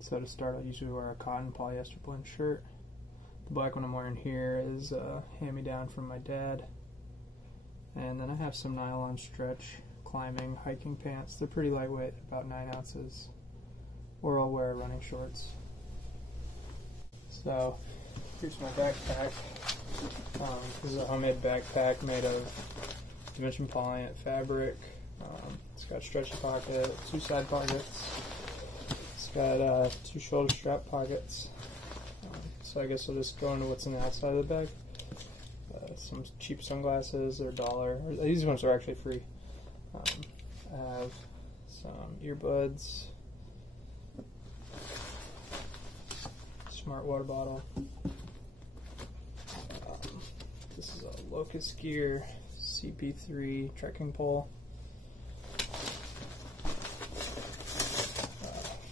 So to start, I usually wear a cotton polyester blend shirt. The black one I'm wearing here is a hand-me-down from my dad. And then I have some nylon stretch climbing hiking pants. They're pretty lightweight, about 9 ounces. Or I'll wear running shorts. So here's my backpack. This is a homemade backpack made of dimension polyant fabric. It's got stretchy pocket, 2 side pockets. It's got 2 shoulder strap pockets. So I guess I'll just go into what's in the outside of the bag. Some cheap sunglasses, they're $1. These ones are actually free. I have some earbuds, smart water bottle. This is a Locust Gear CP3 trekking pole.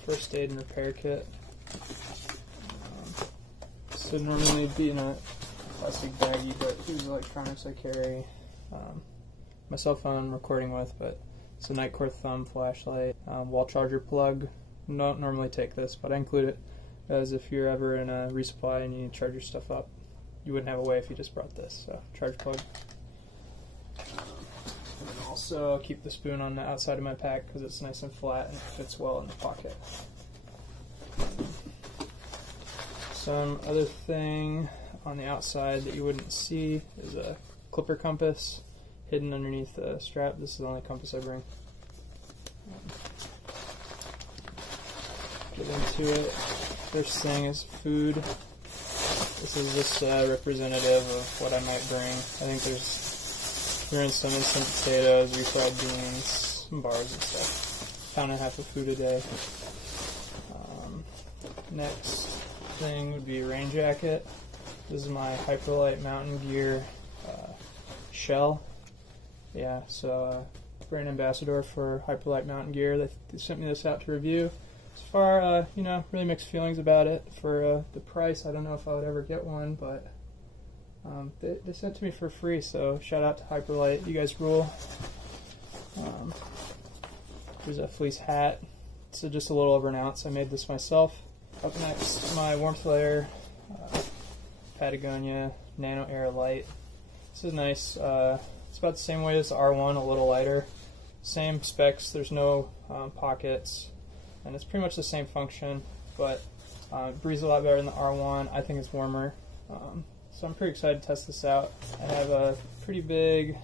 First aid and repair kit. This would normally be in a plastic baggie, but here's the electronics I carry. My cell phone I'm recording with, but it's a Nightcore thumb flashlight, wall charger plug. Don't normally take this, but I include it as if you're ever in a resupply and you need to charge your stuff up. You wouldn't have a way if you just brought this, so charge plug. And then also I'll keep the spoon on the outside of my pack because it's nice and flat and it fits well in the pocket. Some other thing on the outside that you wouldn't see is a clipper compass hidden underneath the strap. This is the only compass I bring. Get into it. First thing is food. This is just representative of what I might bring. I think there's some instant potatoes, refried beans, some bars and stuff. £1.5 of food a day. Next thing would be a rain jacket. This is my Hyperlight Mountain Gear shell. Yeah, so brand ambassador for Hyperlight Mountain Gear. They sent me this out to review. As far, really mixed feelings about it. For the price, I don't know if I would ever get one, but they sent it to me for free, so shout out to Hyperlight. You guys rule. Here's a fleece hat. It's just a little over an ounce. I made this myself. Up next, my warmth layer, Patagonia Nano Air Light. This is nice. It's about the same weight as the R1, a little lighter. Same specs. There's no pockets. And it's pretty much the same function, but it breathes a lot better than the R1. I think it's warmer. So I'm pretty excited to test this out. I have a pretty big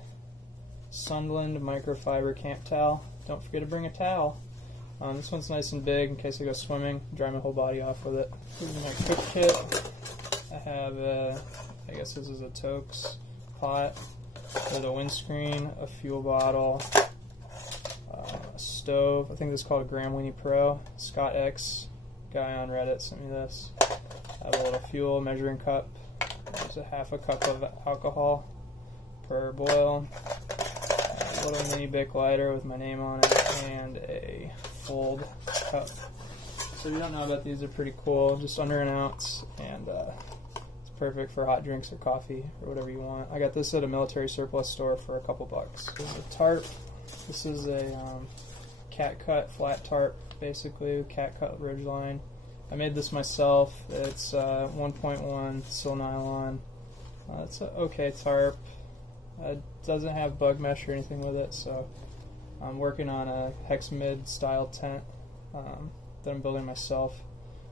Sunderland microfiber camp towel. Don't forget to bring a towel. This one's nice and big in case I go swimming, dry my whole body off with it. Here's my quick kit. I have I guess this is a Tokes pot with a windscreen, a fuel bottle, a stove. I think this is called a Graham Winnie Pro. Scott X, guy on Reddit, sent me this. I have a little fuel measuring cup. There's a ½ a cup of alcohol per boil. A little mini Bic lighter with my name on it, and a fold cup. So if you don't know about these, they're pretty cool. Just under an ounce, and it's perfect for hot drinks or coffee or whatever you want. I got this at a military surplus store for a couple bucks. This is a tarp. This is a cat cut flat tarp, basically cat cut ridgeline. I made this myself. It's 1.1 sil nylon. It's an okay tarp. It doesn't have bug mesh or anything with it, so I'm working on a hexamid style tent that I'm building myself.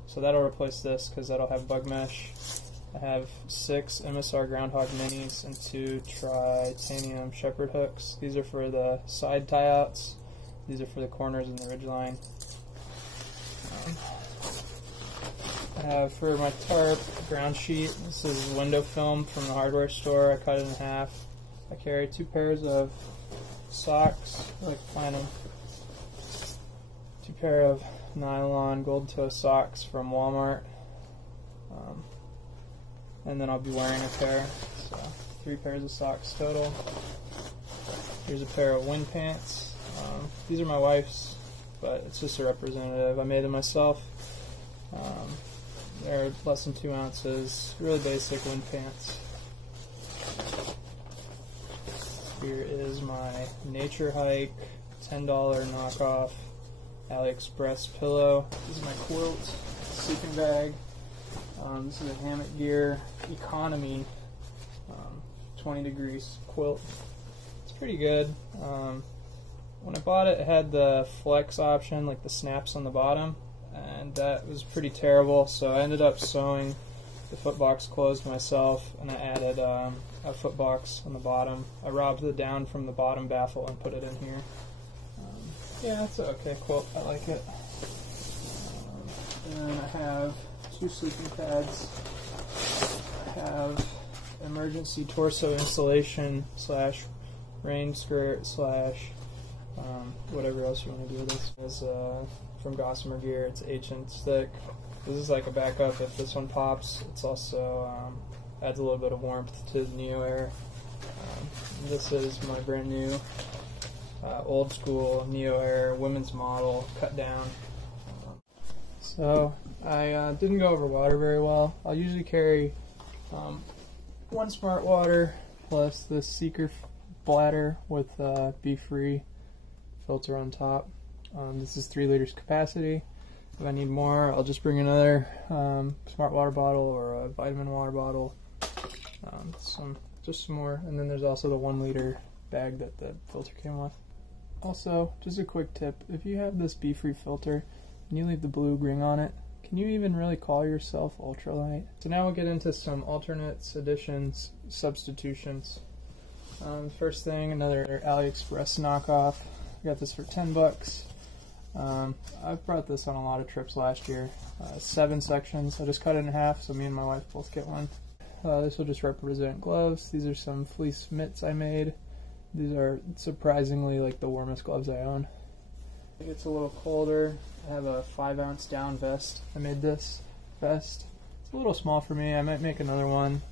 So that'll replace this because that'll have bug mesh. I have 6 MSR Groundhog Minis and 2 titanium shepherd hooks. These are for the side tie-outs. These are for the corners and the ridgeline. I have for my tarp ground sheet. This is window film from the hardware store. I cut it in half. I carry 2 pairs of socks, like flannel. 2 pair of nylon gold toe socks from Walmart. And then I'll be wearing a pair. So 3 pairs of socks total. Here's a pair of wind pants. These are my wife's, but it's just a representative. I made them myself. They're less than 2 ounces. Really basic wind pants. Here is my Nature Hike $10 knockoff AliExpress pillow. This is my quilt, sleeping bag. This is a hammock gear economy 20 degrees quilt. It's pretty good. When I bought it, it had the flex option, like the snaps on the bottom, and that was pretty terrible, so I ended up sewing the foot box closed myself, and I added a foot box on the bottom. I robbed the down from the bottom baffle and put it in here. Yeah, it's an okay quilt. I like it. And then I have 2 sleeping pads. I have emergency torso insulation / rain skirt / whatever else you want to do with this. It's from Gossamer Gear. It's 1/8 thick. This is like a backup if this one pops. It's also adds a little bit of warmth to the Neo Air. This is my brand new old school Neo Air women's model cut down. So I didn't go over water very well. I'll usually carry 1 smart water plus the Seeker bladder with Be-Free filter on top. This is 3 liters capacity. If I need more, I'll just bring another smart water bottle or a vitamin water bottle. Just some more. And then there's also the 1 liter bag that the filter came with. Also, just a quick tip, if you have this Be-Free filter and you leave the blue ring on it, can you even really call yourself ultralight? So now we'll get into some alternates, additions, substitutions. First thing, another AliExpress knockoff. I got this for 10 bucks. I've brought this on a lot of trips last year. 7 sections. I just cut it in half so me and my wife both get one. This will just represent gloves. These are some fleece mitts I made. These are surprisingly like the warmest gloves I own. It gets a little colder. I have a 5-ounce down vest. I made this vest. It's a little small for me. I might make another one.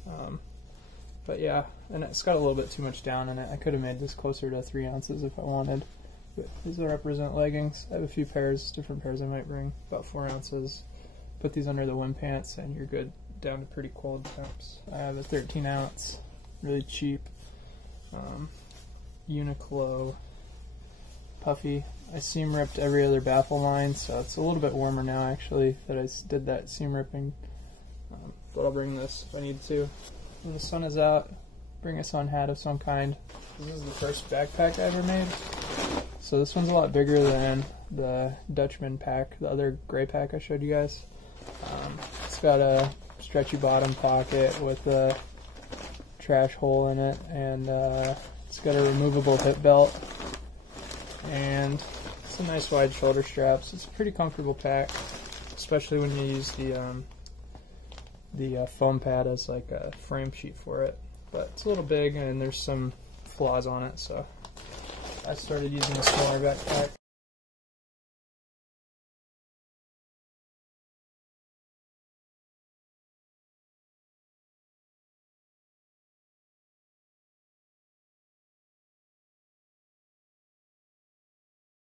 But yeah, and it's got a little bit too much down in it. I could have made this closer to 3 ounces if I wanted. But these will represent leggings. I have a few pairs, different pairs I might bring, about 4 ounces. Put these under the wind pants and you're good down to pretty cold temps. I have a 13-ounce, really cheap Uniqlo puffy. I seam ripped every other baffle line, so it's a little bit warmer now actually that I did that seam ripping. But I'll bring this if I need to. When the sun is out, bring a sun hat of some kind. This is the first backpack I ever made. So this one's a lot bigger than the Dutchman pack, the other gray pack I showed you guys. It's got a stretchy bottom pocket with a trash hole in it, and it's got a removable hip belt, and some nice wide shoulder straps. It's a pretty comfortable pack, especially when you use the foam pad as like a frame sheet for it. But it's a little big and there's some flaws on it, so I started using a smaller backpack.